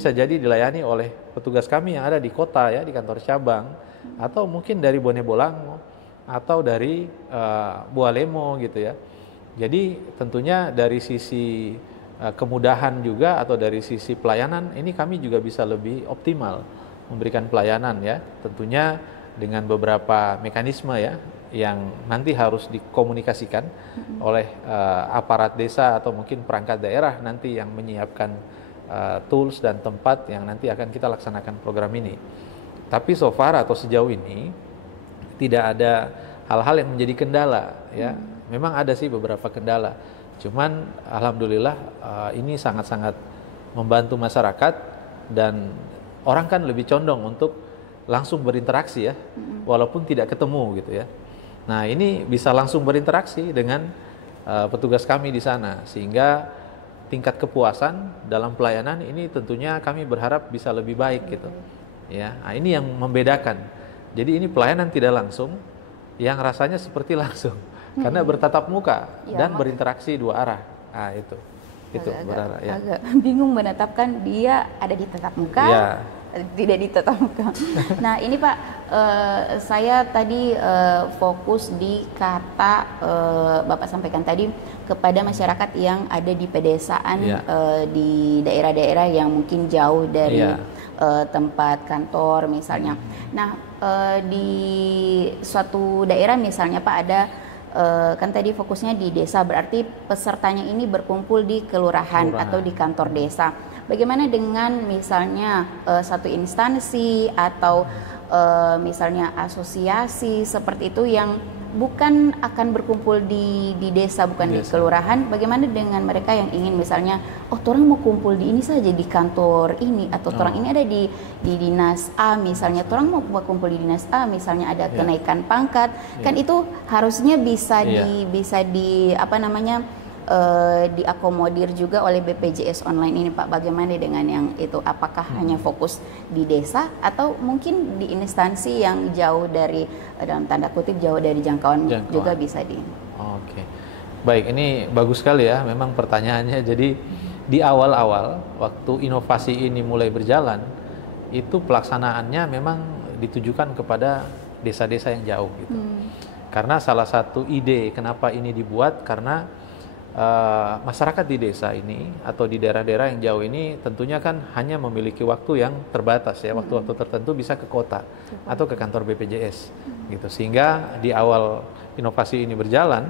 bisa jadi dilayani oleh petugas kami yang ada di kota ya, di kantor cabang, atau mungkin dari Bone Bolango, atau dari Bualemo gitu ya. Jadi tentunya dari sisi kemudahan juga atau dari sisi pelayanan ini kami juga bisa lebih optimal memberikan pelayanan ya. Tentunya dengan beberapa mekanisme ya yang nanti harus dikomunikasikan oleh aparat desa atau mungkin perangkat daerah nanti yang menyiapkan tools dan tempat yang nanti akan kita laksanakan program ini. Tapi so far atau sejauh ini tidak ada hal-hal yang menjadi kendala ya. Memang ada sih beberapa kendala. Cuman alhamdulillah ini sangat-sangat membantu masyarakat dan orang kan lebih condong untuk langsung berinteraksi ya, walaupun tidak ketemu gitu ya. Nah ini bisa langsung berinteraksi dengan petugas kami di sana, sehingga tingkat kepuasan dalam pelayanan ini tentunya kami berharap bisa lebih baik gitu. Ya, nah, ini yang membedakan. Jadi ini pelayanan tidak langsung, yang rasanya seperti langsung, karena bertatap muka dan berinteraksi dua arah. Nah itu berarah ya. Agak bingung menetapkan dia ada di tatap muka. Ya. Tidak ditatap muka. Nah ini Pak, saya tadi fokus di kata Bapak sampaikan tadi kepada masyarakat yang ada di pedesaan di daerah-daerah yang mungkin jauh dari tempat kantor misalnya. Nah di suatu daerah misalnya Pak ada kan tadi fokusnya di desa, berarti pesertanya ini berkumpul di kelurahan atau di kantor desa. Bagaimana dengan misalnya satu instansi atau misalnya asosiasi seperti itu yang bukan akan berkumpul di desa, bukan di kelurahan? Bagaimana dengan mereka yang ingin misalnya, orang mau kumpul di ini saja, di kantor ini, atau orang ini ada di dinas A misalnya, orang mau kumpul di dinas A misalnya ada kenaikan pangkat, kan itu harusnya bisa di apa namanya diakomodir juga oleh BPJS online ini Pak. Bagaimana dengan yang itu? Apakah hanya fokus di desa atau mungkin di instansi yang jauh dari, dalam tanda kutip, jauh dari jangkauan. Juga bisa di. Oke. Baik, ini bagus sekali ya memang pertanyaannya. Jadi di awal-awal waktu inovasi ini mulai berjalan, itu pelaksanaannya memang ditujukan kepada desa-desa yang jauh gitu. Karena salah satu ide kenapa ini dibuat, karena masyarakat di desa ini atau di daerah-daerah yang jauh ini tentunya kan hanya memiliki waktu yang terbatas ya, waktu-waktu tertentu bisa ke kota atau ke kantor BPJS gitu. Sehingga di awal inovasi ini berjalan,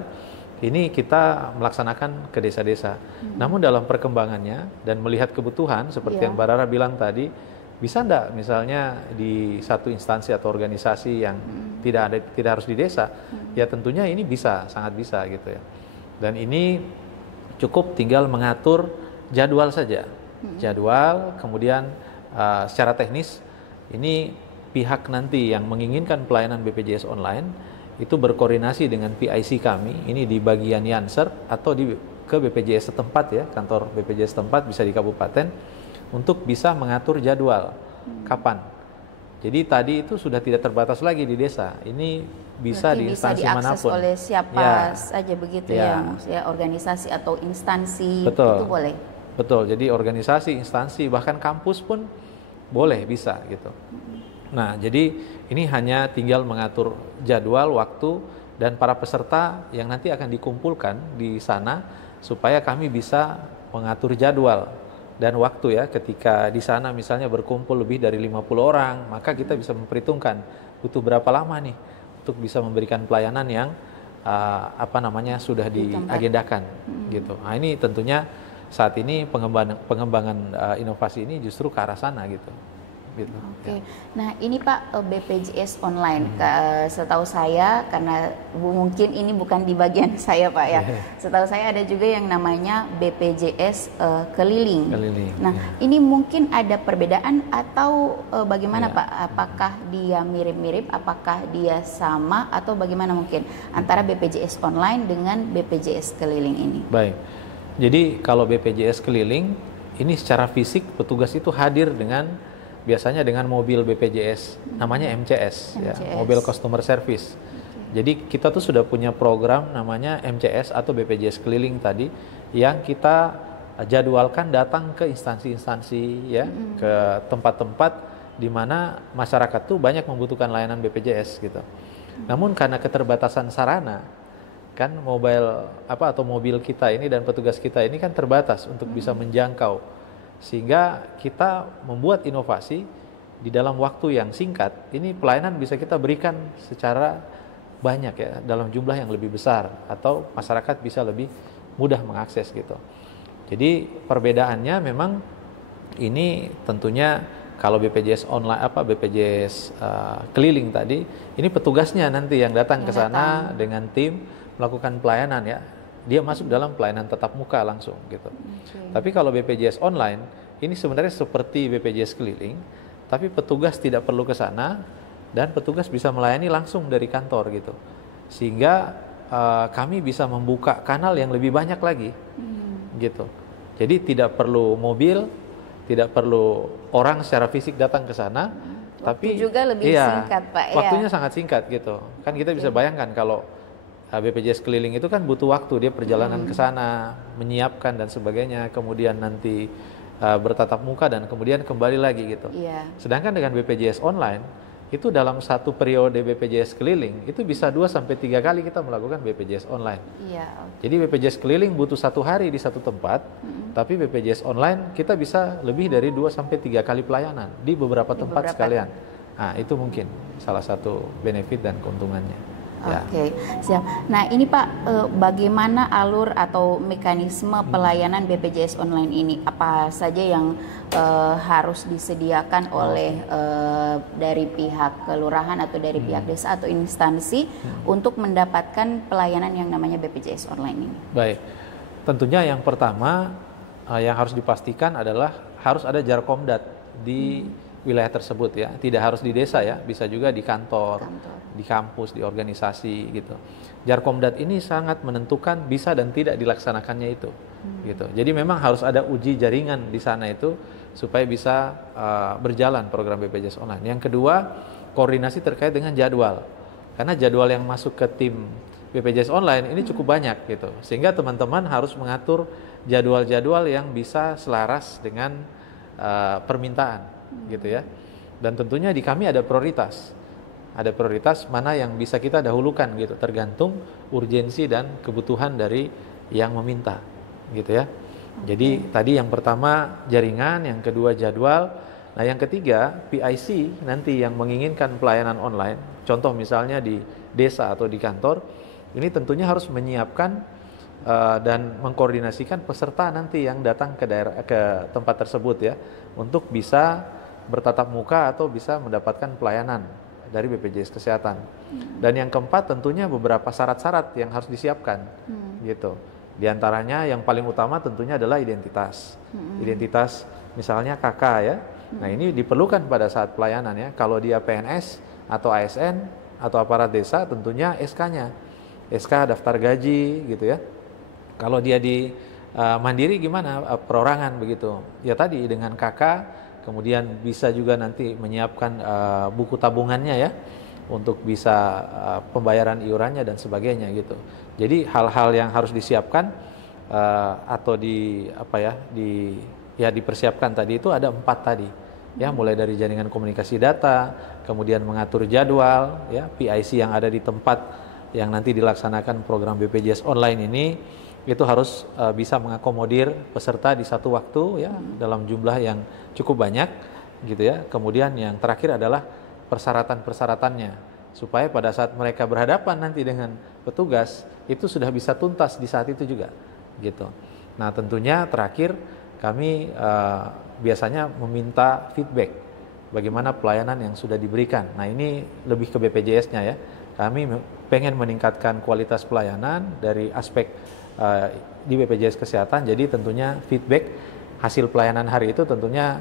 ini kita melaksanakan ke desa-desa. Namun dalam perkembangannya dan melihat kebutuhan seperti yang Mbak Rara bilang tadi, bisa enggak misalnya di satu instansi atau organisasi yang tidak harus di desa, ya tentunya ini bisa, sangat bisa gitu ya. Dan ini cukup tinggal mengatur jadwal saja. Jadwal, kemudian secara teknis ini pihak nanti yang menginginkan pelayanan BPJS online itu berkoordinasi dengan PIC kami, ini di bagian Yanser atau ke BPJS setempat ya, kantor BPJS setempat bisa di kabupaten, untuk bisa mengatur jadwal kapan. Jadi tadi itu sudah tidak terbatas lagi di desa. Ini bisa di instansi manapun. Bisa diakses oleh siapa saja begitu ya, maksudnya organisasi atau instansi. Itu boleh. Betul. Jadi organisasi, instansi, bahkan kampus pun boleh, bisa gitu. Nah, jadi ini hanya tinggal mengatur jadwal, waktu, dan para peserta yang nanti akan dikumpulkan di sana supaya kami bisa mengatur jadwal dan waktu ya. Ketika di sana misalnya berkumpul lebih dari 50 orang, maka kita bisa memperhitungkan butuh berapa lama nih untuk bisa memberikan pelayanan yang sudah diagendakan gitu. Nah, ini tentunya saat ini pengembangan inovasi ini justru ke arah sana gitu. Oke. Nah ini Pak, BPJS online, setahu saya, karena mungkin ini bukan di bagian saya Pak ya, setahu saya ada juga yang namanya BPJS keliling. Nah ini mungkin ada perbedaan atau bagaimana Pak? Apakah dia mirip-mirip, apakah dia sama, atau bagaimana mungkin antara BPJS online dengan BPJS keliling ini? Baik, jadi kalau BPJS keliling ini secara fisik petugas itu hadir biasanya dengan mobil BPJS, namanya MCS. Ya, mobil customer service. Jadi kita tuh sudah punya program namanya MCS atau BPJS keliling tadi, yang kita jadwalkan datang ke instansi-instansi ya, ke tempat-tempat di mana masyarakat tuh banyak membutuhkan layanan BPJS gitu. Namun karena keterbatasan sarana, kan mobil kita ini dan petugas kita ini kan terbatas untuk bisa menjangkau, sehingga kita membuat inovasi di dalam waktu yang singkat. Ini pelayanan bisa kita berikan secara banyak ya, dalam jumlah yang lebih besar, atau masyarakat bisa lebih mudah mengakses gitu. Jadi perbedaannya memang ini tentunya kalau BPJS online BPJS keliling tadi, ini petugasnya nanti yang datang ke sana dengan tim melakukan pelayanan ya. Dia masuk dalam pelayanan tatap muka langsung gitu. Tapi kalau BPJS online ini sebenarnya seperti BPJS keliling, tapi petugas tidak perlu ke sana dan petugas bisa melayani langsung dari kantor gitu. Sehingga kami bisa membuka kanal yang lebih banyak lagi gitu. Jadi tidak perlu mobil, tidak perlu orang secara fisik datang ke sana, tapi juga lebih singkat Pak. Waktunya sangat singkat gitu. Kan kita bisa bayangkan kalau BPJS keliling itu kan butuh waktu, dia perjalanan ke sana, menyiapkan dan sebagainya, kemudian nanti bertatap muka dan kemudian kembali lagi gitu. Sedangkan dengan BPJS online itu dalam satu periode BPJS keliling itu bisa 2-3 kali kita melakukan BPJS online. Jadi BPJS keliling butuh 1 hari di satu tempat, tapi BPJS online kita bisa lebih dari 2-3 kali pelayanan di beberapa tempat sekalian. Nah, itu mungkin salah satu benefit dan keuntungannya. Oke, siap. Nah ini Pak, bagaimana alur atau mekanisme pelayanan BPJS online ini? Apa saja yang harus disediakan oleh dari pihak kelurahan atau dari pihak desa atau instansi untuk mendapatkan pelayanan yang namanya BPJS online ini? Baik, tentunya yang pertama yang harus dipastikan adalah harus ada Jarkomdat di wilayah tersebut ya, tidak harus di desa ya, bisa juga di kantor, di kampus, di organisasi gitu. Jarkomdat ini sangat menentukan bisa dan tidak dilaksanakannya itu, gitu. Jadi memang harus ada uji jaringan di sana itu supaya bisa berjalan program BPJS online. Yang kedua, koordinasi terkait dengan jadwal, karena jadwal yang masuk ke tim BPJS online ini cukup banyak gitu, sehingga teman-teman harus mengatur jadwal-jadwal yang bisa selaras dengan permintaan. Gitu ya. Dan tentunya di kami ada prioritas mana yang bisa kita dahulukan gitu, tergantung urgensi dan kebutuhan dari yang meminta gitu ya. Jadi tadi yang pertama jaringan, yang kedua jadwal, nah yang ketiga PIC nanti yang menginginkan pelayanan online, contoh misalnya di desa atau di kantor, ini tentunya harus menyiapkan dan mengkoordinasikan peserta nanti yang datang ke tempat tersebut ya, untuk bisa bertatap muka atau bisa mendapatkan pelayanan dari BPJS Kesehatan. Dan yang keempat tentunya beberapa syarat-syarat yang harus disiapkan gitu. Di antaranya yang paling utama tentunya adalah identitas. Identitas misalnya KK ya. Nah ini diperlukan pada saat pelayanan ya. Kalau dia PNS atau ASN atau aparat desa tentunya SK-nya. SK daftar gaji gitu ya. Kalau dia di mandiri gimana? Perorangan begitu. Ya tadi dengan KK, kemudian bisa juga nanti menyiapkan buku tabungannya ya, untuk bisa pembayaran iurannya dan sebagainya gitu. Jadi hal-hal yang harus disiapkan atau dipersiapkan tadi itu ada 4 tadi ya, mulai dari jaringan komunikasi data, kemudian mengatur jadwal ya, PIC yang ada di tempat yang nanti dilaksanakan program BPJS online ini itu harus bisa mengakomodir peserta di satu waktu ya, dalam jumlah yang cukup banyak gitu ya. Kemudian yang terakhir adalah persyaratan-persyaratannya, supaya pada saat mereka berhadapan nanti dengan petugas itu sudah bisa tuntas di saat itu juga gitu. Nah tentunya terakhir kami biasanya meminta feedback bagaimana pelayanan yang sudah diberikan. Nah ini lebih ke BPJS-nya ya, kami pengen meningkatkan kualitas pelayanan dari aspek di BPJS Kesehatan. Jadi tentunya feedback hasil pelayanan hari itu tentunya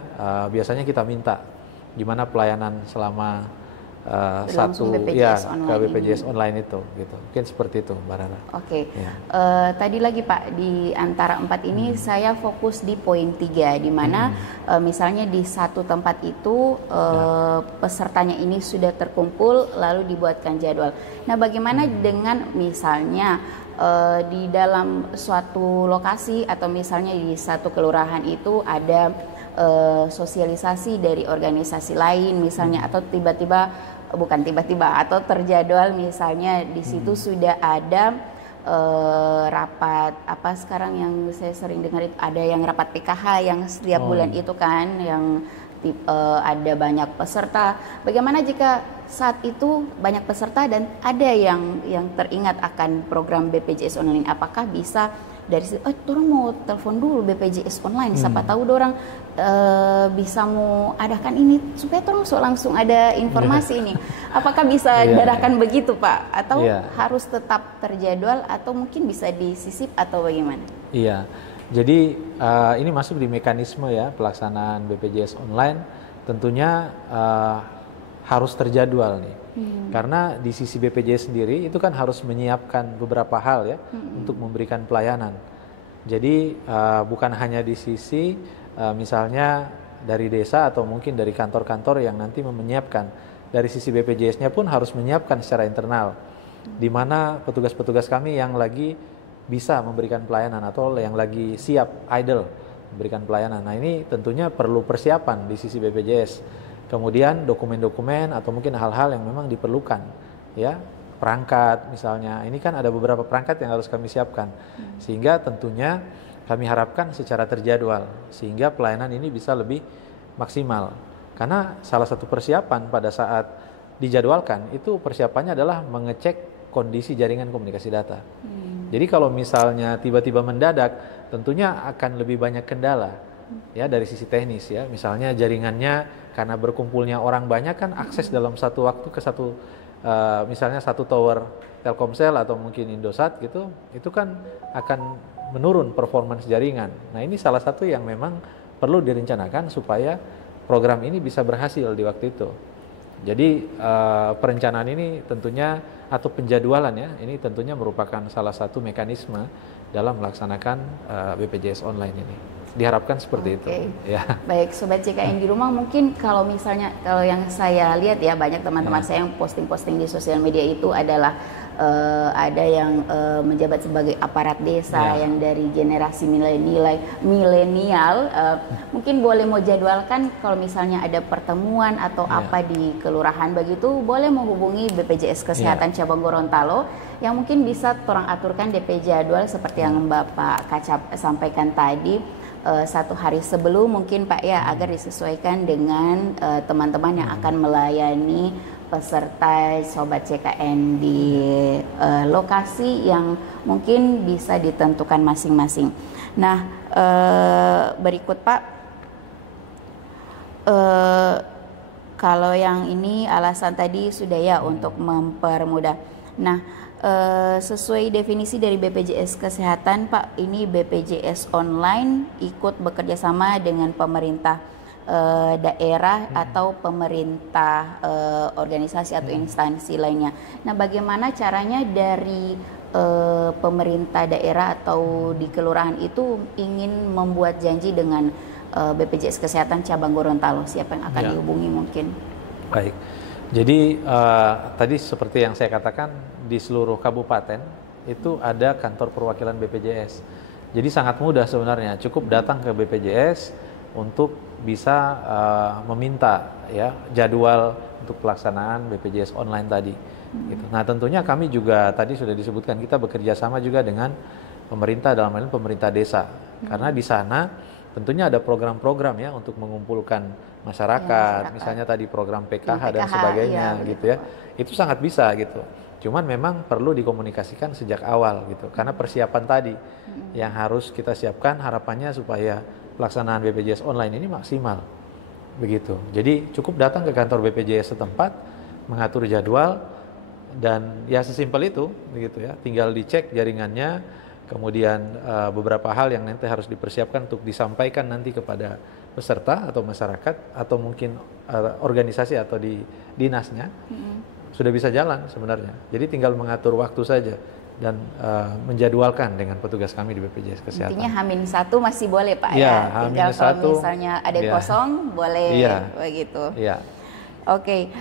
biasanya kita minta gimana pelayanan selama langsung satu BPJS ya online ke BPJS ini. online itu gitu. Mungkin seperti itu Mbak Rara. Oke. Ya. Tadi lagi Pak, di antara 4 ini saya fokus di poin 3, di mana misalnya di satu tempat itu pesertanya ini sudah terkumpul lalu dibuatkan jadwal. Nah, bagaimana dengan misalnya di dalam suatu lokasi atau misalnya di satu kelurahan itu ada sosialisasi dari organisasi lain misalnya, atau atau terjadwal misalnya di situ sudah ada rapat apa sekarang yang saya sering dengar itu, ada yang rapat PKH yang setiap bulan itu kan, yang ada banyak peserta. Bagaimana jika saat itu banyak peserta dan ada yang teringat akan program BPJS online? Apakah bisa dari situ, orang mau telepon dulu BPJS online, siapa tahu orang bisa mau adakan ini supaya orang langsung ada informasi ini. Apakah bisa dadakan begitu Pak? Atau harus tetap terjadwal atau mungkin bisa disisip atau bagaimana? Iya. Jadi ini masuk di mekanisme ya pelaksanaan BPJS online, tentunya harus terjadwal nih. Karena di sisi BPJS sendiri itu kan harus menyiapkan beberapa hal ya untuk memberikan pelayanan. Jadi bukan hanya di sisi misalnya dari desa atau mungkin dari kantor-kantor yang nanti menyiapkan, dari sisi BPJS-nya pun harus menyiapkan secara internal, di mana petugas-petugas kami yang lagi bisa memberikan pelayanan atau yang lagi siap idle memberikan pelayanan. Nah, ini tentunya perlu persiapan di sisi BPJS. Kemudian dokumen-dokumen atau mungkin hal-hal yang memang diperlukan, ya, perangkat misalnya. Ini kan ada beberapa perangkat yang harus kami siapkan, sehingga tentunya kami harapkan secara terjadwal sehingga pelayanan ini bisa lebih maksimal. Karena salah satu persiapan pada saat dijadwalkan itu persiapannya adalah mengecek kondisi jaringan komunikasi data. Jadi kalau misalnya tiba-tiba mendadak, tentunya akan lebih banyak kendala ya dari sisi teknis ya. Misalnya jaringannya karena berkumpulnya orang banyak kan akses dalam satu waktu ke satu misalnya satu tower Telkomsel atau mungkin Indosat gitu, itu kan akan menurun performance jaringan. Nah, ini salah satu yang memang perlu direncanakan supaya program ini bisa berhasil di waktu itu. Jadi perencanaan ini tentunya atau penjadwalan ya, ini tentunya merupakan salah satu mekanisme dalam melaksanakan BPJS online ini. Diharapkan seperti itu. Ya. Baik, Sobat CKN di rumah, mungkin kalau misalnya kalau yang saya lihat ya, banyak teman-teman saya yang posting-posting di sosial media itu adalah ada yang menjabat sebagai aparat desa yang dari generasi milenial, mungkin boleh mau jadwalkan kalau misalnya ada pertemuan atau apa di kelurahan begitu, boleh menghubungi BPJS Kesehatan Cabang Gorontalo yang mungkin bisa orang aturkan DP jadwal seperti yang Bapak Kacap sampaikan tadi. Satu hari sebelum mungkin Pak ya, agar disesuaikan dengan teman-teman yang akan melayani peserta Sobat CKN di lokasi yang mungkin bisa ditentukan masing-masing. Nah, berikut Pak, kalau yang ini alasan tadi sudah ya untuk mempermudah. Nah, sesuai definisi dari BPJS Kesehatan Pak, ini BPJS online ikut bekerja sama dengan pemerintah daerah atau pemerintah organisasi atau instansi lainnya. Nah, bagaimana caranya dari pemerintah daerah atau di kelurahan itu ingin membuat janji dengan BPJS Kesehatan Cabang Gorontalo? Siapa yang akan dihubungi mungkin? Baik. Jadi tadi seperti yang saya katakan, di seluruh kabupaten itu ada kantor perwakilan BPJS. Jadi sangat mudah sebenarnya, cukup datang ke BPJS untuk bisa meminta ya jadwal untuk pelaksanaan BPJS online tadi. Gitu. Nah, tentunya kami juga tadi sudah disebutkan kita bekerja sama juga dengan pemerintah, dalam hal ini pemerintah desa. Karena di sana tentunya ada program-program ya untuk mengumpulkan masyarakat, misalnya tadi program PKH dan sebagainya gitu ya. Itu sangat bisa gitu. Cuman memang perlu dikomunikasikan sejak awal gitu. Karena persiapan tadi yang harus kita siapkan, harapannya supaya pelaksanaan BPJS online ini maksimal. Begitu. Jadi cukup datang ke kantor BPJS setempat, mengatur jadwal, dan ya sesimpel itu begitu ya. Tinggal dicek jaringannya, kemudian beberapa hal yang nanti harus dipersiapkan untuk disampaikan nanti kepada peserta atau masyarakat atau mungkin organisasi atau di dinasnya sudah bisa jalan sebenarnya. Jadi tinggal mengatur waktu saja dan menjadwalkan dengan petugas kami di BPJS Kesehatan. Intinya H-1 masih boleh Pak ya? Tinggal kalau misalnya ada yang kosong boleh begitu. Iya. Oke.